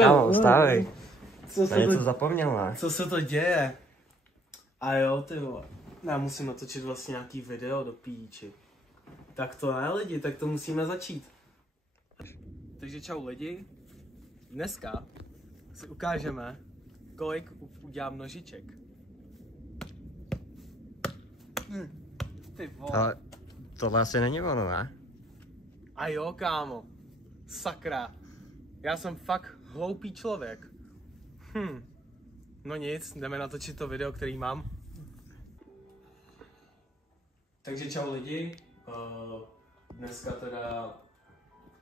Kámo, vstávej. Co se něco zapomněl, ne? Co se to děje? A jo, ty vole. Já musím natočit vlastně nějaký video do píči. Tak to ne lidi, tak to musíme začít. Takže čau lidi. Dneska si ukážeme, kolik udělám nožiček. Ty vole. Ale tohle asi není ono, ne? A jo, kámo. Sakra. Já jsem fakt hloupý člověk. No nic, jdeme natočit to video, který mám. Takže čau lidi. Dneska teda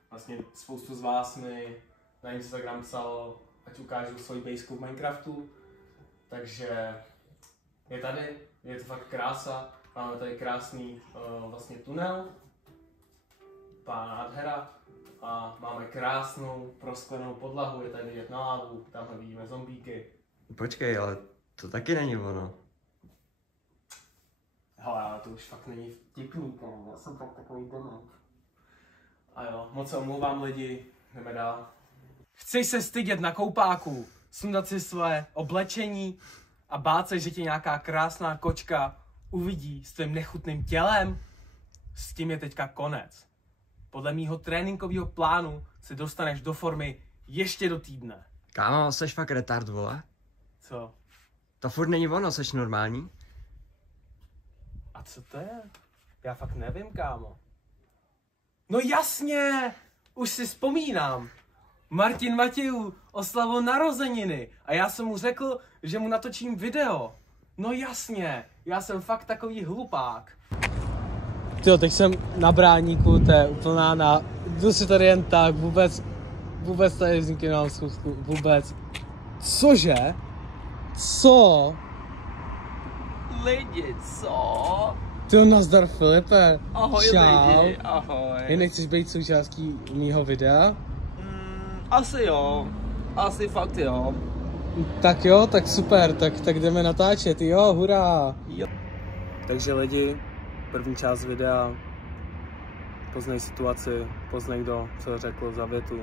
vlastně spoustu z vás mi na Instagram psalo, ať ukážu svůj basecamp v Minecraftu. Takže je tady, je to fakt krása. Máme tady krásný vlastně tunel. Nádhera. A máme krásnou prosklenou podlahu, je tady vidět na lávu, tamhle vidíme zombíky. Počkej, ale to taky není ono. Hele, ale to už fakt není vtipný, kámo, já jsem fakt takový dement. A jo, moc se omlouvám lidi, jdeme dál. Chceš se stydět na koupáku, sundat si své oblečení a bát se, že tě nějaká krásná kočka uvidí s tvým nechutným tělem? S tím je teďka konec. Podle mýho tréninkového plánu se dostaneš do formy ještě do týdne. Kámo, seš fakt retard, vole? Co? To furt není ono, seš normální? A co to je? Já fakt nevím, kámo. No jasně! Už si vzpomínám. Martin Matějů oslavil narozeniny a já jsem mu řekl, že mu natočím video. No jasně, já jsem fakt takový hlupák. Tyjo, teď jsem na bráníku, to je úplná na... Jdu si tady jen tak, vůbec tady vznikne nám schůzku, vůbec. Cože? Co? Lidi, co? Tyjo, nazdar Filipe. Ahoj čau. lidi, ahoj. Ty nechceš být součástí mýho videa? Asi jo, asi fakt jo. Tak jo, tak super, tak jdeme natáčet, jo, hurá. Jo. Takže lidi, první část videa, poznej situaci, poznej kdo, co řekl za větu.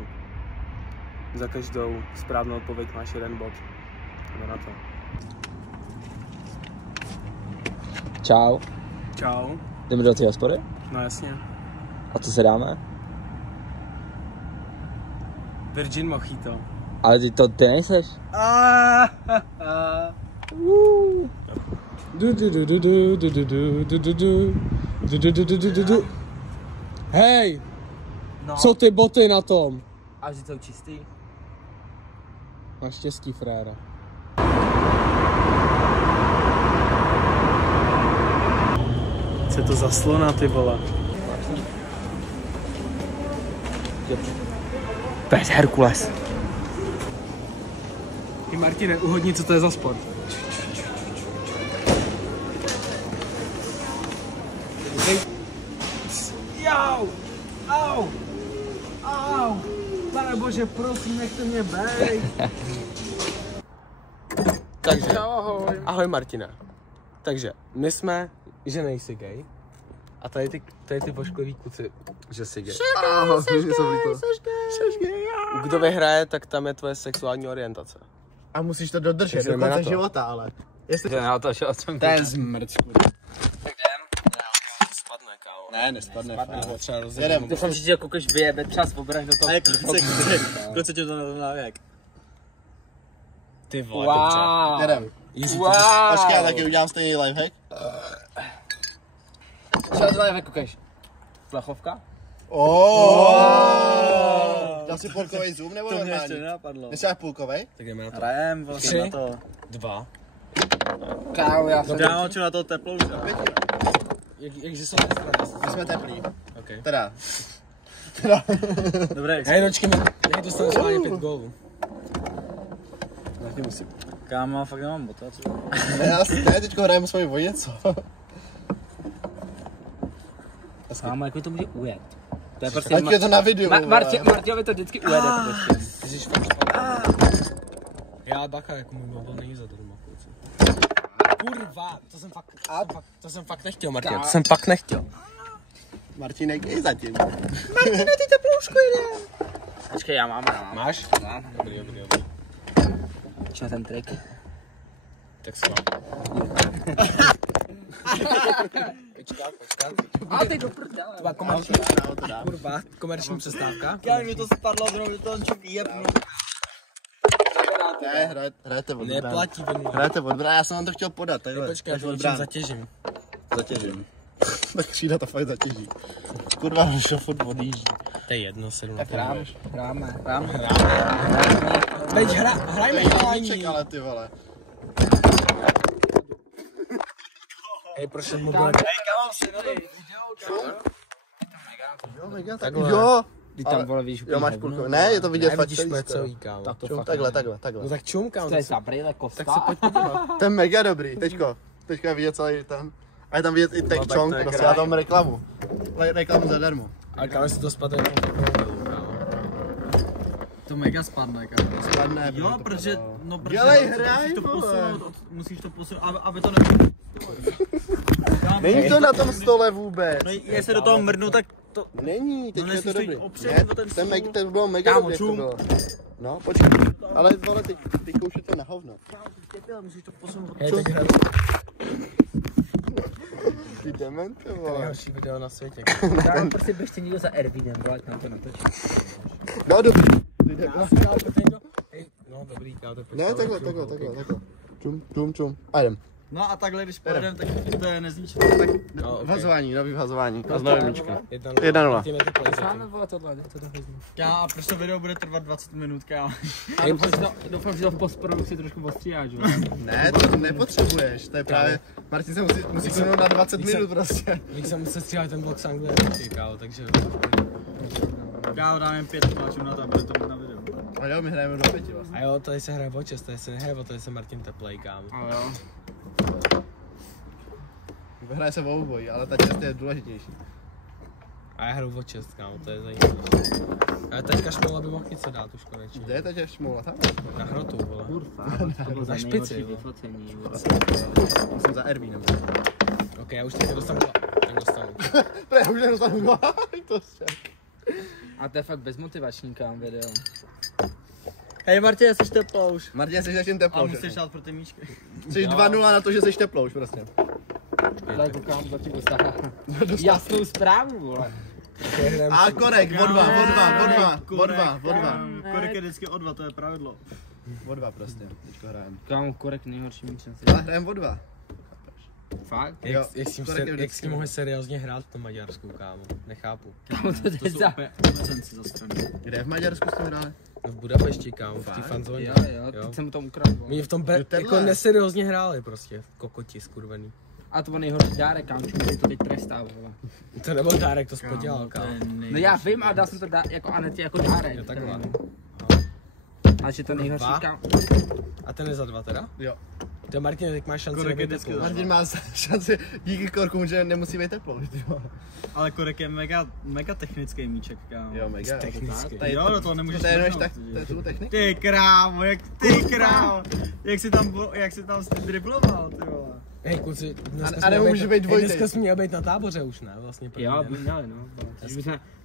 Za každou správnou odpověď máš jeden bod. Jdeme na to. Čau. Čau. Jdeme do té hospody? No jasně. A co se dáme? Virgin Mojito. Ale ty nejseš? Hej! No. Co ty boty na tom? A že jsou čistý? Máš štěstí, frére. Co je to za slona, ty vole? Pes Herkules. Ty Martine, uhodni, co to je za sport. Jau! Au! Au! Pane bože, prosím, nechte mě bejt. Takže, ahoj Martina. Takže, my jsme, že nejsi gay. A tady ty voškliví kluci, že jsi gay. Kdo vyhraje, tak tam je tvoje sexuální orientace. A musíš to dodržet do konce života, ale. Jestli Já to šel jsem. to je zmrc, kurva. Tak jdem. Spadne, kámo. Ne, nespadne. Třeba Jedem. Doufám, že ti ho koukeš vyjebe třeba z obrach do toho. Ale kluci tě to na věk. Ty vole, Wow. Jedem. Wow. Počkej, já taky udělám stejný lifehack. Třeba to lifehack koukeš. Plachovka? Dal si půlkovej zoom nebo normální? To mě ještě nenapadlo. Myslíš půlkovej? Tak jdeme na to. Hrajem vlastně na to. 2. Kámo, já jsem... Já na to teplou. Jakže jsou My jsme teplí. okay. Teda. Dobré, Hej, dočkej, jak dostaneš hlavně 5 gólů. Taky musím. kámo, fakt nemám motivaci. Ne, teďko hrajeme svoji o něco. Kámo, jak mi to může ujet? To je prostě... Ať je to na videu. Martinovi to vždycky ujede prostě. Ježíš, fakt já bacha, jako můj mobil není zadarmo, kluci. Kurva, to jsem fakt nechtěl, Martin, to jsem fakt nechtěl. Martinek je zatím. Martine, ty teplouško jde. Počkej, já mám. Máš? Mám. Dobrý. Čo ten trik? Tak si mám. Počkat. A teď do prdele. Tvá kurva, komerční přestávka. Kámo, mi to spadlo zrovna, že to on čuk jebnu. Ne, hrajete od brány. Neplatí vinu. Hrajete od brány, já jsem vám to chtěl podat, takhle. Počkej, já to od něčím brány. zatěžím. Zatěžím. Tak křída to fakt zatěží. Kurva, Hršo furt odjíždí. To je jedno, 7 Tak hráme. Teď hrajme Ček, ale ty vole. Hej, proč ten mobil? Jo, mega, tak Takhle. jo. Ty tam vole víš Jo, máš půlku. Ne, je to vidět fakt Nevidíš celý mě skoro. celý, kámo. Tak to Čum, fakt takhle. No tak čum, kámo. to je za brýle kosta. Tak se pojď podívat. To je mega dobrý, teďka je vidět celý ten. A je tam vidět i Tech tak Chong, to je prostě kraj. já tam reklamu. Reklamu zadarmo. Ale kámo, si to spadne jako takovou, kámo. To mega spadne, kámo. Spadne. Jo, protože, Dělej, hraj, musíš to posunout, aby to nebylo. Není to na tom stole vůbec. No, jestli do toho mrdnu, tak to... Není, teďka je to nesmíš to jít dobrý. opřít Ne, o ten ten stůl. to bylo mega Kámo, dobrý, jak to čum. bylo. No, počkej. Ale vole, ty koušete na hovno. Musíš to posunout. Hej, tak hraju. Ty demente, To je vole. nejhorší video na světě. Dám prostě běžte někdo za Ervinem, vole, na to natočí. No, dobrý. Hej, no dobrý, kámo, to je Ne, takhle. Čum. A jdem. No a takhle, když pojedeme, tak to je nezničit. No, okay. Vhazování, nový vhazování. A znovu jednička. 1-0. 1-0. Martin, ty pojď Máme zatím. vole tohle, to vezmu. A proč to video bude trvat 20 minut, kámo? A doufám, že to v postprodukci trošku ostříháš, jo. Ne, to nepotřebuješ, to je právě, Martin se musí konout na 20 minut prostě. Víš, jsem se stříhal ten blok s Anglie, kámo, takže... Kámo, dám jen 5 pláčů na to, bude to mít na videu. A jo, my hrajeme do 5 vlastně. A jo, tady se hraje o čest, tady se nehraje o to, že se Martin teplej, kámo. Ale jo. Hraje se o obojí, ale ta čest je důležitější. A já hraju o čest, kámo, to je zajímavé. Ale teďka Šmoula by mohl něco dát už konečně. Kde je ta čest šmoula tam? Na hrotu, vole. Kurva, to bylo Na za špici, nejhorší jo. vyfocení, vole. Jsem za Ervínem. Ok, já už teď dostanu tak dostanu. Já už nedostanu gola, to však. A to je fakt bezmotivační, kam video. Hej Martin, jsi teplouš. Martin, jsi zatím Ale teplouš. musíš dát pro ty míčky. Jsi 2-0 na to, že jsi teplouš prostě. Tak koukám, zatím dostává jasnou zprávu, vole. A korek, o 2. Korek je vždycky o 2, to je pravidlo. O 2 prostě, teďko hrajeme. Kámo, korek nejhorší míč. Ale hrajeme o 2. Fakt? Jo, Jak s tím mohli seriózně hrát v tom Maďarsku, kámo? Nechápu. Kámo, to je za... Obezenci za stranu. Kde v Maďarsku jste hráli? No v Budapešti, kámo, v té fanzóně. Jo, teď jsem to ukradl, vole. Oni v tom Jo, tenhle. jako neseriózně hráli prostě, kokoti skurvený. A to byl nejhorší dárek, kámo, že to teď trestá, vole. To nebyl dárek, to spodělal, kámo. No já vím, ale dal jsem to jako Anetě jako dárek. Jo, takhle. Ale že to nejhorší, Dva. kámo. A ten je za 2 teda? Jo. To Martin, teď máš šanci Korek je nebýt vždycky teplou. Martin má šanci díky korkům, že nemusí být teplo. Ale korek je mega technický míček, kámo. Jo, mega. Technicky. Tady Jo, do toho nemůžeš to je jenom mrdnout, tak, ty. to je tu technika. Ty krávo, jak jsi tam s tím dribloval, ty vole. Hej kluci, A nemůže být dvojitý. Dneska jsme měli být na táboře už, ne? Vlastně první Jo, den. by měli, no.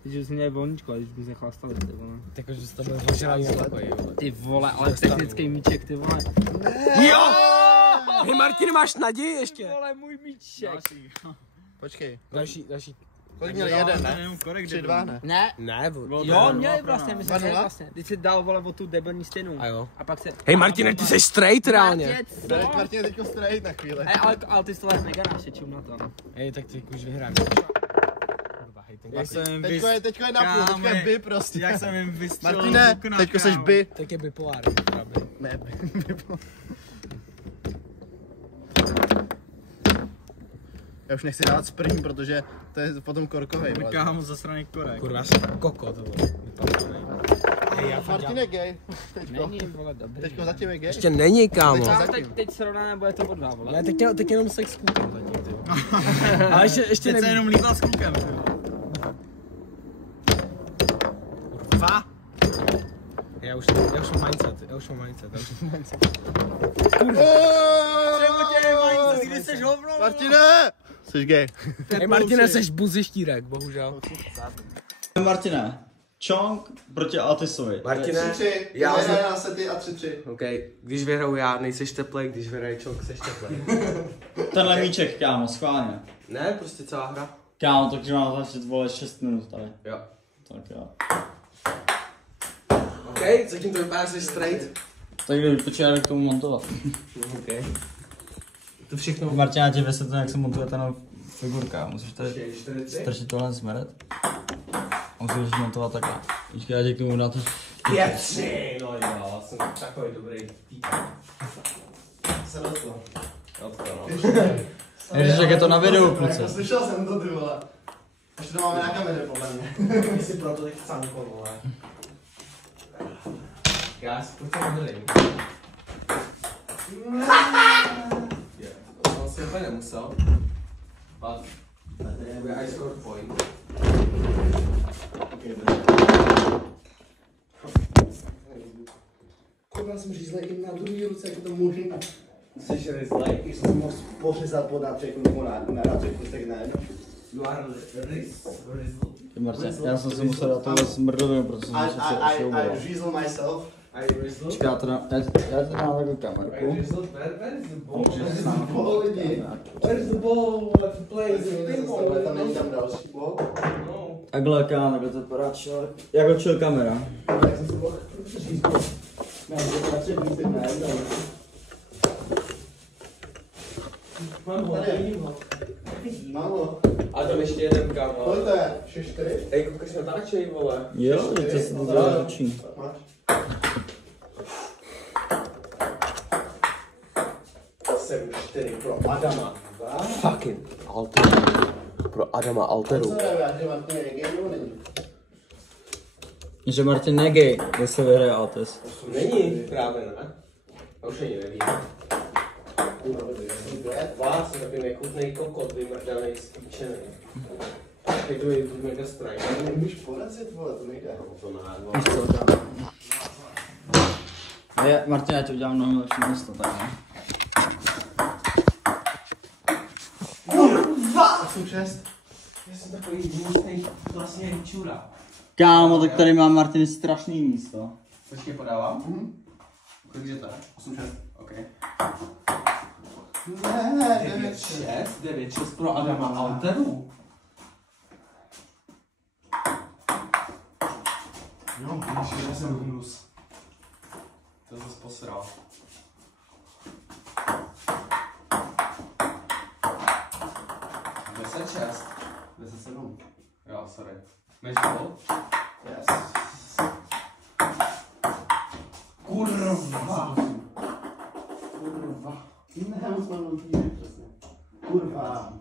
Když bychom měli volníčko, ale když bychom chlastali, ty vole. Takže že jste byli ožralí na pokoji, vole. Ty vole, ale technický míček, ty vole. Jo! Hej Martin, máš naději ještě? Vole, můj míček. Počkej, Další. kolik měl jeden, ne? Jenom korek 3-2, ne? Ne, Ne, vole. jo, měli vlastně, my jsme 2-0? měli vlastně. Když si dal, vole, o tu debilní stěnu. A jo. A pak se... Hej Martine, ty jsi straight reálně. Martin je teďko straight na chvíli. Ale ty jsi tohle mega našečil na to. Hej, tak ty už vyhrám. Kurva, hej, ten Jak Martin. jsem Teďko je napůl, teďko je by prostě. Jak jsem jim vystřelil Martine, okna, teďko seš kámo. by. Tak je bipolární, pravda. Ne, by. Já už nechci dávat sprint, protože to je potom korkovej. vole. Kámo, zasraný korek. Kurva, já jsem kokot, vole. Vypadá. Hej, já fakt Martin dělám. je gay. Teďko. Není, vole, dobrý. Teďko zatím je gay. Ještě není, kámo. Kámo, teď srovnáme, bude to o 2, vole. Ne, teď jenom sex s klukem zatím, ty. Ale ještě Teď se nevím. jenom líbal s klukem, ty vole. Kurva. Já už mám mindset. Kdy jsi hovno? Martine! Jsi gay. Hej Martine, seš buzištírek, bohužel. Martine, Čong proti Altisovi. Martine, 3-3. já Vyhraje jsem... na sety a 3-3. OK, když vyhraju já, nejseš teplej, když vyhraje Čong, seš teplej. Tenhle míček, kámo, schválně. Ne, prostě celá hra. Kámo, takže mám začít vole 6 minut tady. Jo. Tak jo. OK, zatím to vypadá, jsi straight. Tak kdy počítáme k tomu montovat. OK. To všechno... Martina, tě vysvětlím, jak se montuje ta figurka. Musíš tady 4-3. strčit tohle smeret. A musíš montovat takhle. Počkej, já tě k tomu na to. 5-3, no jo, jsem takový dobrý týk. Se dostal. Ježiš, jak je to na videu, kluci. Slyšel jsem to, ty vole. Ještě to máme na kameře, podle mě. Ty si proto teď canko, vole. Já si to nevěřím. To jsem si úplně nemusel. But I scored point. Kurva, jsem řízlej i na druhý ruce, jak to může. Jsi řízlej? Jsem mohl pořezat pod náčeku nebo na náčeku, tak ne. You are rizzle. Martin, já jsem si musel dát tohle smrdovinu, protože jsem se šouval. I drizzle myself. I rizzle? Počkej, já to dám takhle kamerku. I rizzle? Where is the ball? Bol lidi. Where is the ball? Let's play the ping pong. Tam není tam další bol. No. Takhle, kámo, takhle to vypadá chill. Jako chill kamera. Tak jsem si mohl řízl. Ne, to je třeba víc, ne, Mám ho, vidím ho. mám ho. A tam ještě jeden kámo. Kolik to je? 6-4? Ej, koukáš na tačej, vole. Jo, to se to dělá točí. Máš? 7-4 pro Adama. Fucking Alteru. Pro Adama Alteru. Co je, já že Martin je gay nebo není? Že Martin je gay, jestli vyhraje Altis. Není právě, ne? Já už ani nevím. Vás, jsem takový nechutnej kokot, vymrdanej, spíčenej. Teď to je mega strike. Nemůžeš porazit, vole, to nejde. To má, no. Víš co, kámo. Martin, já ti udělám mnohem lepší místo, tak ne? 8-6. Já jsem takový hnusnej, vlastně čura. Kámo, tak tady má Martin strašný místo. Počkej, podávám? Kolik je to? 8-6. OK. Ne, 9-6 pro Adama Alteru. Jo, Já jsem hnus. To zase posral. Deset 6. 10-7. Jo, sorry. Máš gol? Yes. Kurva. Ne, moc mám lutí, přesně. Kurva.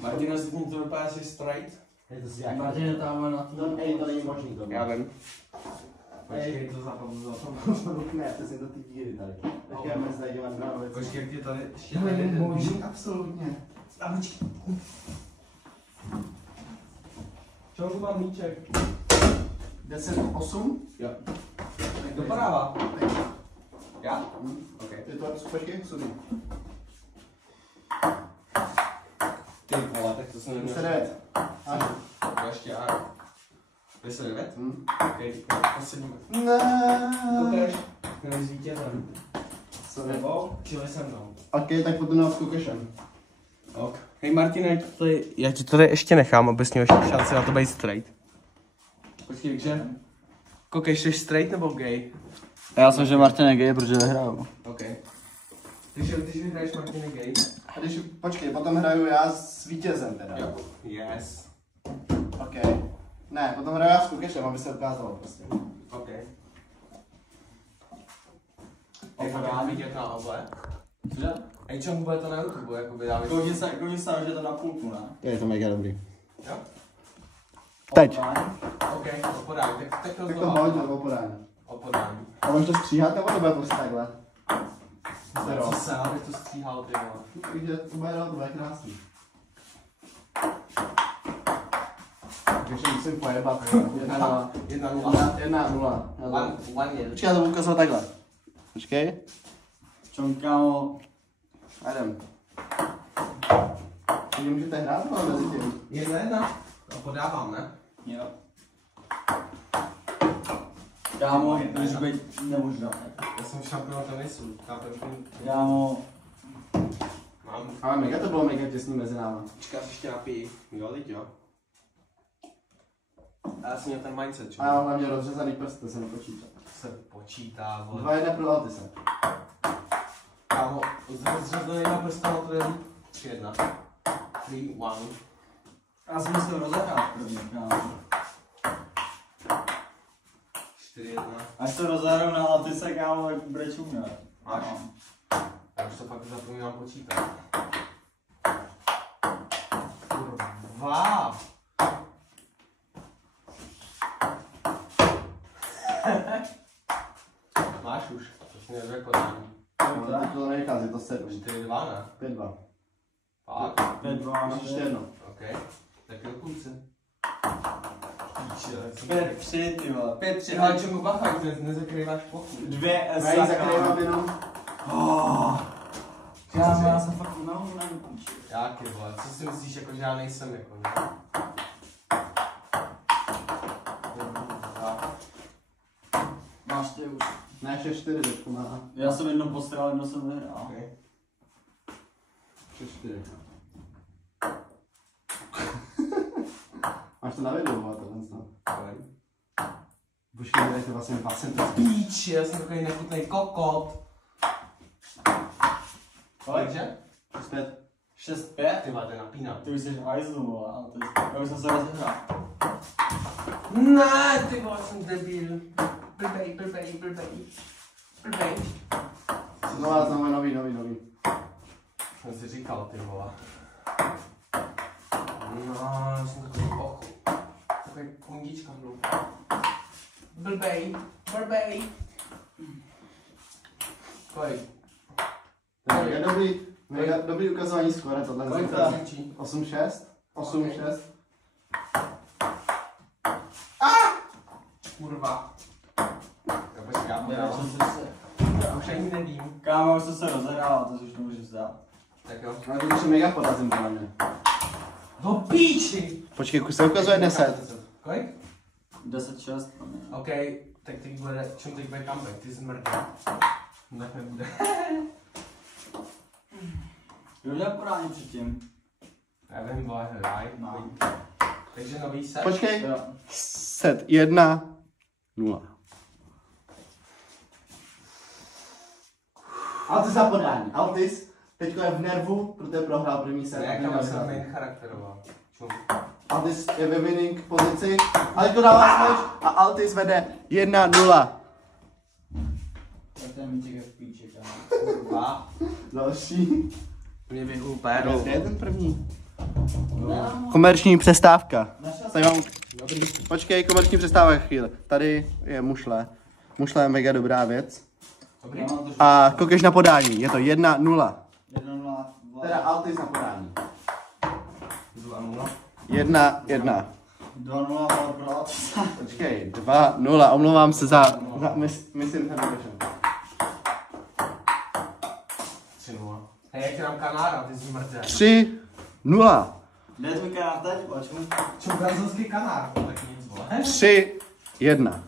Martina, si to vypadá, že straight? Je to si jak? Martin je tam na No, ej, to není možný to. Já vím. Počkej, to zapomněl. Ne, přesně do ty díry tady. Tak já mě zde dělám dva věci. Počkej, jak je tady ještě To není jeden možný, absolutně. Čau, mám míček. 10-8? Jo. Kdo podává? Já? OK. Je to počkej, sudy. Ty vole, tak to jsem neměl. 10-9. Ano. To ještě já. 10-9? OK, poslední. Ne. Ukaž. Měl zvítězem. Sorry. Nebo čili se mnou. OK, tak potom nás kukešem. Ok. Hej Martine, já ti tady ještě nechám, abys měl šanci na to být straight. Počkej, takže? Koukej, jsi straight nebo gay? Já jsem, že Martin je gay, protože nehraju. OK. Takže když vyhraješ Martine gay? A když, počkej, potom hraju já s vítězem teda. Jo. Yes. OK. Ne, potom hraju já s kukešem, aby se ukázalo prostě. OK. Ej, fakt já vidět na oble. Že? Ej, čemu bude to na YouTube, jakoby dáme... Koukni se, že to na půlku, ne? Je to mega dobrý. Jo? Teď. OK, opodání, tak Tak to rozhodla. hoď nebo podání. Opodání. A můžeš to stříhat, nebo to bude prostě takhle? Co se, aby to stříhal, ty vole. Takže to bude krásný. Takže musím pojebat. 1-0. 1-0. Počkej, já to budu ukazovat takhle. Počkej. Čom, kámo. A jdem. Vy můžete hrát, ale mezi tím. 1-1. To podávám, ne? Jo. Kámo, můžu být nemožná. Já jsem šampion tenisu. Kámo. Mám. Ale mega to bylo mega těsný mezi náma. Počkáš ještě napij. Jo, teď jo. A já jsem měl ten mindset, čo? A já mám hlavně rozřezaný prst, to se nepočítá. Se počítá, vole. 2-1 pro Altise. Kámo, zřazený na prstama, to je 3-1. 3-1. Já jsem musel rozehrát první, kámo. 4-1. Až to rozehrám na Altice, kámo, tak bude čumět. Máš? Já už to fakt zapomínám počítat. Kurva. Máš už, to si neřekl podání. No, teď to nevychází, je to 7. 4-2, ne? 5-2. Fakt? 5-2, Máš ještě jedno. OK. Tak do konce. 5-3, ty vole. 5-3. Ale čemu bacha, ty nezakrýváš plochu. 2 Já ji zakrývám jenom. Kámo, já jsem fakt unavený. Jaký vole, co si myslíš, jako že já nejsem, jako ne? Máš ty už. Ne, ještě 4 teďko má. Já jsem jednou postral, jednou jsem vyhrál. Okay. 4. Máš to na videu, ale tohle snad. Počkej, tady to vlastně 2 cm. Píči, já jsem takový nechutnej kokot. Kolikže? 6-5? Ty máte napínat. Ty už jsi hajzlu, vole, ale to je... Já už jsem se rozehrál. Ne, ty vole, jsem debil. Blbej. Znovu nový. Jsem si říkal, ty vole. No, já jsem takový pochu. Takový kundička hloupá. Blbej. Kolik? Mega dobrý ukazování skóre, tohle. Kolik to zničí? 8-6. 8-6. Kurva. Já počkám, Já jsem se... já už ani nevím. Kámo, už jsem se rozehrál, to si už nemůžu vzdát. Tak jo. Ale to už je mega porazím podle mě. Do píči! Počkej, se ukazuje 10. Kolik? 10-6. OK, tak teď bude, čem teď bude comeback, ty zmrdí. Tak nebude. Kdo dělal podání předtím? Já vím, vole, hraj. No. Takže nový set. Počkej. Jo. Set 1-0. Altis za podání. Altis teďko je v nervu, protože prohrál první set. Ne, jak jsem main charakteroval. Čum. Altis je ve winning pozici. Ale to dává smač a Altis vede 1-0. Tak ten míček je v píči, kámo. Kurva. Další. Mě vyhul péru. Kde je ten první? Komerční přestávka. Tady mám... Počkej, komerční přestávka chvíli. Tady je mušle. Mušle je mega dobrá věc. Dobrý. A koukeš na podání, je to 1-0. 1-0. Teda Altis na podání. 2-0. 1-1. 2-0 pro Altice. Počkej, 2-0, omlouvám se za misinformation. 3-0. Hej, jak nám Kanára, ty jsi mrdě. 3-0. Kde je tvůj kanál teď, počmu? Čum, brazilský Kanár, to taky nic, vole. 3-1.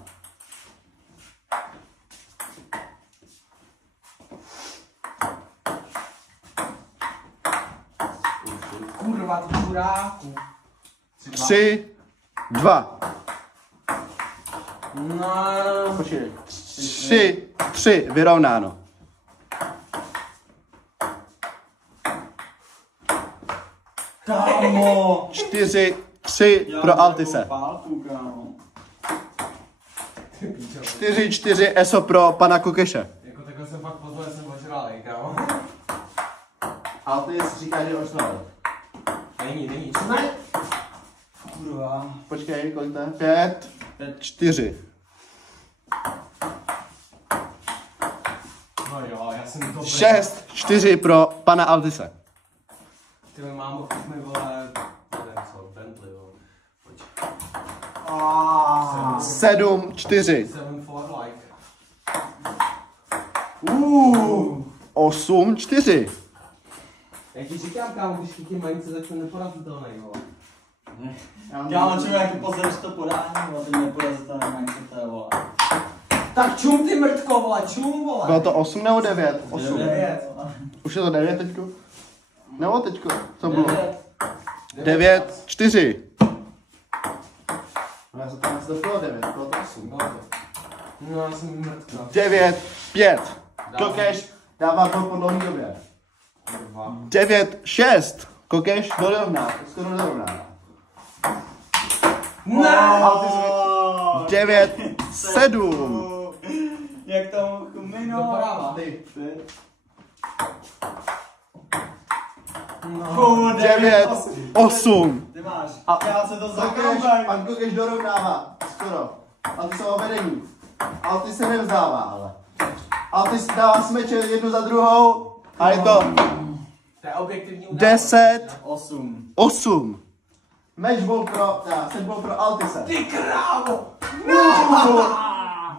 Kurva, ty čuráku. 3-2. No. Počkej. 3-3, vyrovnáno. Kámo! 4-3 pro Altise. Pálku, kámo. 4-4 ESO pro pana Kokeše. Jako takhle jsem fakt poznal, že jsem ožralej, kámo. Altis říká, že je ožralý. Není, co ne? Kurva. Počkej, kolik to je? 5-4. No jo, já jsem dobrý. 6-4 pro pana Altise. Ty mám mi vole, nevím co, Bentley, vole. Pojď. 7-4. 7-4 like. 8-4. Jak ti říkám, kámo, když chytím majíce, tak jsem neporazitelný, vole. Kámo, člověk, jako pozrieš to podání, vole, ty neporazitelné mindset, vole. Tak čum ty mrtko, vole, čum, vole. Bylo to 8 nebo 9? 8. 9. Už je to 9 teďko? Nebo teďko? Co bylo? 9, 4. No já se tam to bylo 9, bylo to 8. No, já jsem mrtka. 9, 5. Kokeš dává gol po dlouhý době. 9, 6. Kokeš dorovná, skoro dorovná. Ne! 9, 7. Jak tam chumino. Ty. No, 9, 8. Ty máš. A Já se to Kokeš, zakroubám. pan Kokeš dorovnává, skoro. A ty jsou o vedení. Ale ty se nevzdává, ale. A ty dává smeče jednu za druhou. A je to To je objektivní událost. 10, 8. 8. Matchball pro, setball pro Altise. Ty krávo!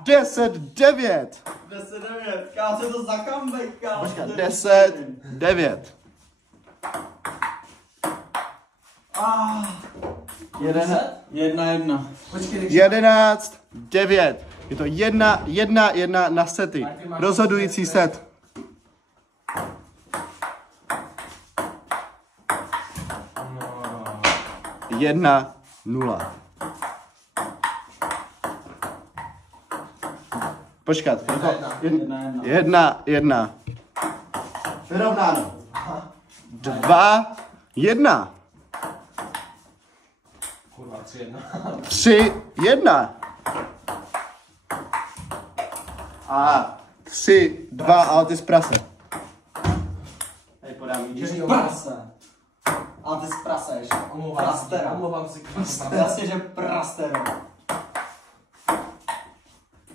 10, 9. 10-9. Já se to za comeback, kámo. Počkat, 10, 9. 1-1. Počkej, 11, 9. Je to 1-1 na sety. Rozhodující set. Jedna, 0. Počkat, 1-1. Vyrovnáno. 2-1. kurva, 3-1. A 3-2, ale ty z prase. Hej, podám jí. Prase. A ty zpraseš. Prastera. Omlouvám se. Jasně, že prastera.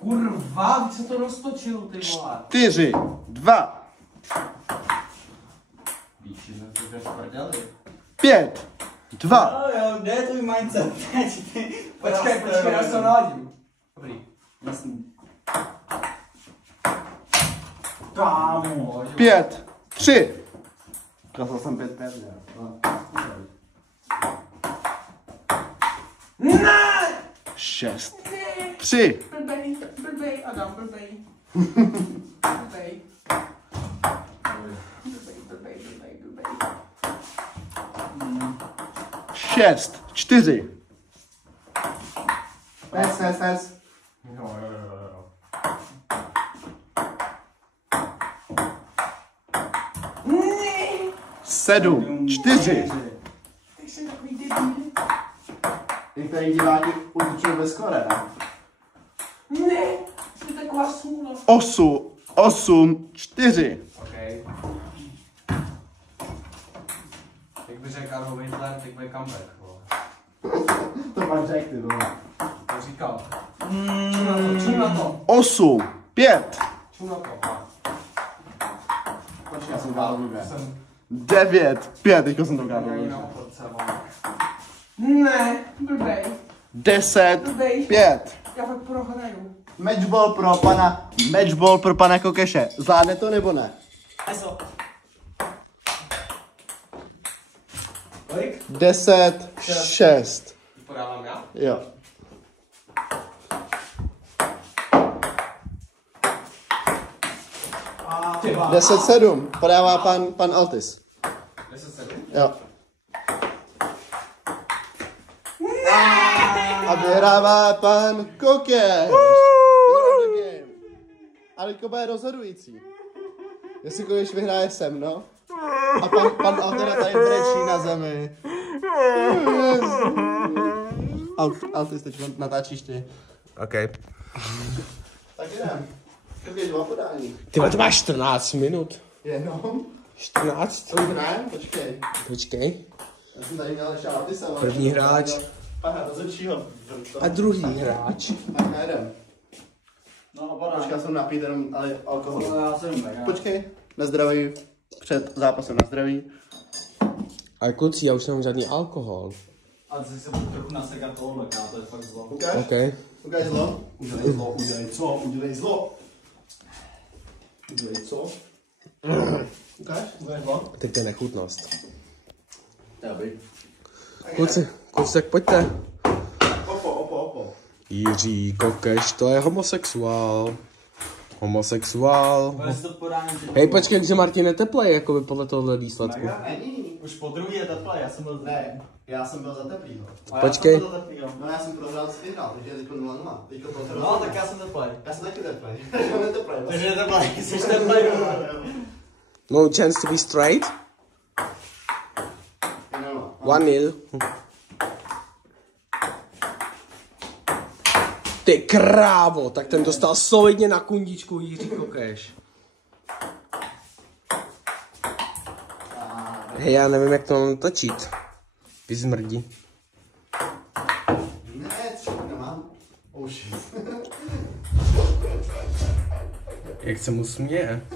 Kurva, když jsem to roztočil, ty vole. 4-2. Víči, že to je prdeli. 5-2. No jo, kde je tvůj mindset? Počkej, já se to naladím. Dobrý. Jasný. Kámo. 5-3. Kazal jsem 5-5, Ne! 6-3. Blbej, Adam, blbej. Blbej. 6-4. Pes. Jo. 7-4. Ty jsi takový debil. Některý diváky utočil bez skore, ne? Ne, jsi taková smůla. 8-4. Okej. Jak by řekl Adolf Hitler, tak bude comeback, vole. To máš řekl, ty vole. To říkal. Čum na to. 8-5. Čum na to. Počkej, já jsem dál blbě. 9-5, teďko jsem to ukázal. Ne, blbej. 10-5. Já fakt prohraju. Matchball pro pana Kokeše. Zvládne to nebo ne? Eso. 10-6. Podávám já? Jo. Tyba. 10-7. Podává pan Altis. 10-7? Jo. A vyhrává pan Kokeš. A teďko bude rozhodující. Jestli Kokeš vyhraje sem, no. A pan Altera tady brečí na zemi. Altis, teď natáčíš ty. OK. Tak jdem. Kokeš, má podání. Ty to máš 14 minut. Jenom? 14? Co hrajem? Počkej. Počkej. Já jsem tady měl ještě Altisa. První hráč. Pana rozhodčího. A druhý hráč. Tak nejdem. No, podám. Počkej, já jsem napít jenom, ale alkohol. No, já jsem tak. Počkej, na zdraví. Před zápasem na zdraví. Ale kluci, já už nemám žádný alkohol. A ty se budu trochu nasekat tohle, kámo, to je fakt zlo. Ukáž? OK. Ukáž zlo. Udělej zlo, udělej co? Udělej zlo. Udělej co? Ukáž zlo. Teď to je nechutnost. Dobrý. Kluci, tak pojďte. Opo. Jiří Kokeš, to je homosexuál. Homosexuál. Hej, počkej, že Martin je teplej, jakoby podle tohohle výsledku. Není. Už po druhý je teplej, já jsem byl Ne, já jsem byl za teplýho. Počkej. No já jsem prohrál s vyhrál, takže je teď 0-0. Teďko to se No, tak já jsem teplej. Já jsem taky teplej. Takže on je teplej. Takže je teplej, jsi teplej. No chance to be straight. 1-0. Ty krávo, tak ten dostal solidně na kundičku Jiří Kokeš. Hej, já nevím, jak to mám točit. Vyzmrdí. Ne, třeba nemám. Oh shit. Jak se mu směje.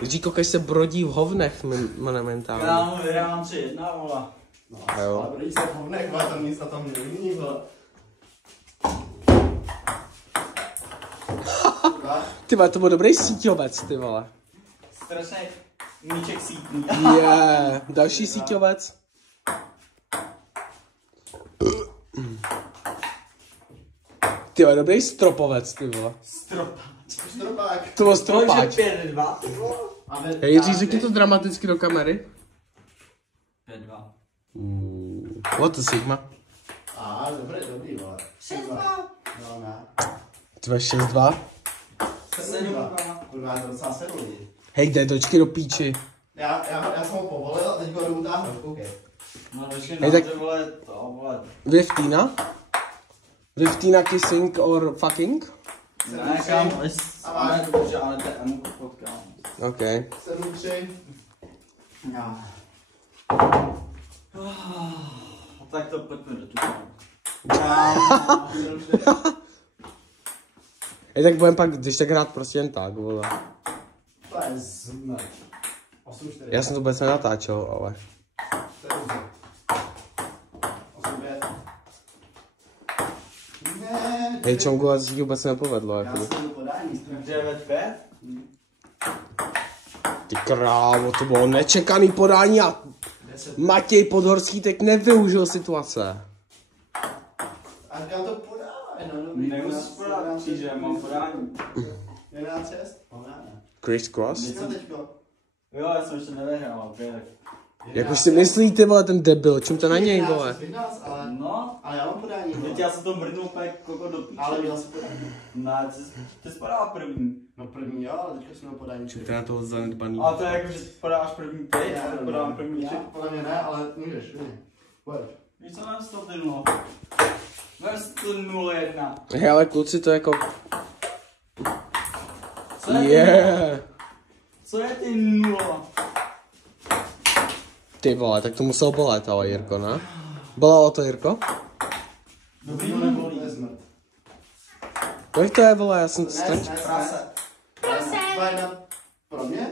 Jiří Kokeš se brodí v hovnech momentálně. Já mám 3-1, vole. No, jo. ale brodí se v hovnech, ale tam nic na tom není, vole. Ty vole, to byl dobrý síťovec, ty vole. Strašný míček sítný. Yeah, další síťovec. Ty vole, dobrý stropovec, ty vole. Stropák. To byl stropáč. 5-2. Hej, Jiří, řekni to dramaticky do kamery. 5-2. What the Sigma? Dobrý, vole. 6-2. No, ne. Tvé 6-2. 7-2. Kurva, to docela 7 lidí. Hej, kde dočky do píči. Já jsem ho povolil a teď ho jdu utáhnout, koukej. No, počkej, Hej, tak- ty vole, to, vole. Vivtina? Vivtina kissing or fucking? Ne, kam, ale to žádné TM potkám. OK. 7-3. Já. Tak to pojďme do tu. Hej, tak budem pak, když tak hrát prostě jen tak, vole. To je zmrt. 8-4. Já jsem to vůbec nenatáčel, ale. To je dobře. 8-5. Ne. Hej, Čongu, ale se ti vůbec nepovedlo, Já jako. jsem do podání. 9-5? Ty krávo, to bylo nečekaný podání a Matěj Podhorský teď nevyužil situace. A kam to podávaj, no dobrý. Nemusíš podat křížem, mám podání. 11-6? No ne. Criss Cross? Co teďko? Jo, já jsem ještě nevyhrál, ok, tak. Jak už si myslí, ty vole, ten debil, čím to na něj, vole? 11, ale No, já mám podání. teď já jsem to mrdnul úplně koko do píče. Ale měl jsem podání. Ne, ty jsi podal první. No první jo, ale teďka jsem měl podání. To je na toho zanedbaný. A to je jako, že podáš první ty, já to podám první já. Podle mě ne, ale můžeš, ne. Pojď. Víš co, mám 100 ty 0. Mám 100-0-1. Hej, ale kluci, to jako. Co je ty Yeah. Co je ty 0? Ty vole, tak to muselo bolet, ale Jirko, ne? Bolelo to, Jirko? Dobrý To mě nebylo, bolí. to je zmrt. Kolik to je, vole, já jsem to ztratil. Prase. 2-1 pro mě?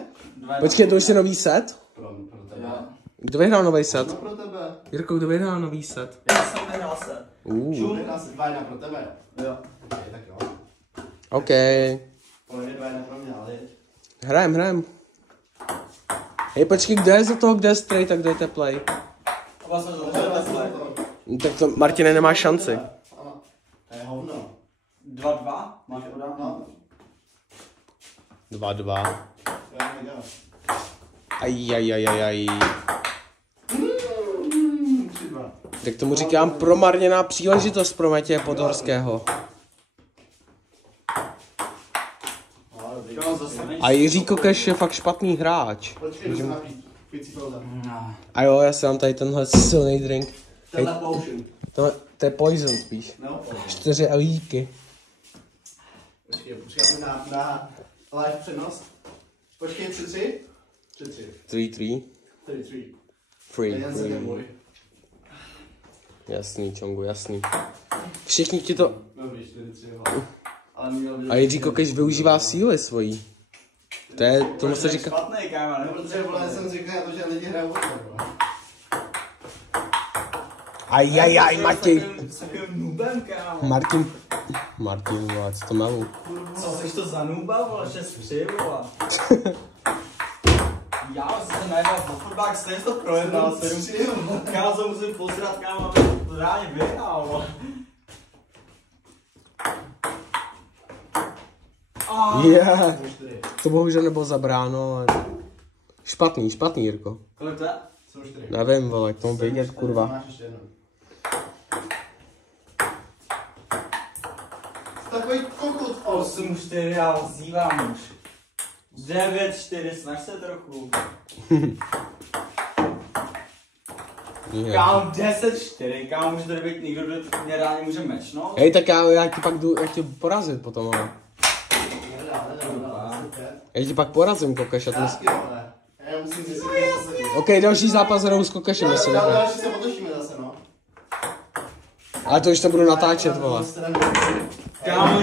Počkej, to už je nový set? Pro tebe. Kdo vyhrál nový set? No pro tebe. Jirko, kdo vyhrál nový set? Já jsem vyhrál se. Vyhrál si 2-1 pro tebe. Jo. Tak jo. OK. Pojď 2-1 pro mě, ale jeď. Hrajem. Hej, počkej, kdo je za toho, kdo je straight a kdo je teplej? Oba jsme to teplé. Tak to, Martine, nemá šanci. Ano. To je hovno. 2-2? Máš podání? No. 2-2. Já nedělám. Ajajajajaj. 3-2. Tak tomu říkám promarněná příležitost pro Matěje Podhorského. A Jiří Kokeš je fakt špatný hráč. Počkej, jdu se napít. Picí pauza. A jo, já si dám tady tenhle silný drink. Tenhle potion. To je poison spíš. No, 4 elíky. Počkej, na live přenos. Počkej, 3-3? 3-3. 3-3. 3-3. Free. Jen se neboj. Jasný, Čongu, jasný. Všichni ti to... Dobrý, 4-3. Ale měl by... A Jiří Kokeš využívá síly svojí. To je, tomu se říká... Špatný, kámo, No, protože vole, jsem říkal na to, že lidi hrajou od toho. Ajajaj, Matěj. S takovým nubem, kámo. Martin, vole, co to malu? Co jsi to za nuba, vole, 6-3, vole. Já jsem najel na fotbák, stejně to projednal, 7-3. Kámo, se musím posrat, kámo, aby to reálně vyhrál, vole. Je. To bohužel nebylo zabráno, ale... Špatný, Jirko. Kolik to je? Nevím, vole, jak tomu vědět, kurva. Takový kokot. 8-4, já ho zívám už. 9-4, snaž se trochu. Kámo, 10-4, kámo, může tady být někdo, kdo mě reálně může mečnout. Hej, tak já ti pak jdu, jak tě porazit potom, ale. Já ti pak porazím, kokaš, a to Já musím zjistit, OK, další zápas hrou s kokašem, jestli ne. další se otočíme zase, no. Ale to už to budu natáčet, vole. Kámo,